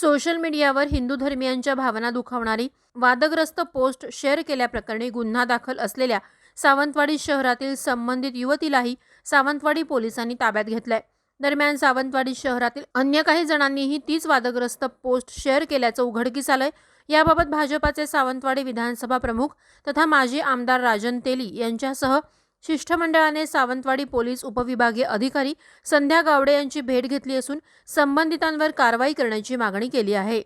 Social मीडियावर हिंदू धर्मियांच्या भावना दुखावणारी वादग्रस्त post share केल्याप्रकरणी गुन्हा दाखल असलेल्या सावंतवाडी शहरातील संबंधित युवतीलाही सावंतवाडी पोलिसांनी ताब्यात घेतलंय. दरम्यान सावंतवाडी शहरातील अन्य काही जणांनीही तीच वादग्रस्त पोस्ट शेअर केल्याचं उघडकीस आलंय. याबाबत भाजपाचे सावंतवाडी विधानसभा प्रमुख तथा माजी आमदार राजन तेली यांच्यासह शिष्टमंडळाने सावंतवाडी पोलीस उपविभागीय अधिकारी संध्या गावडे यांची भेट घेतली असून संबंधितांवर कारवाई करण्याची मागणी केली आहे.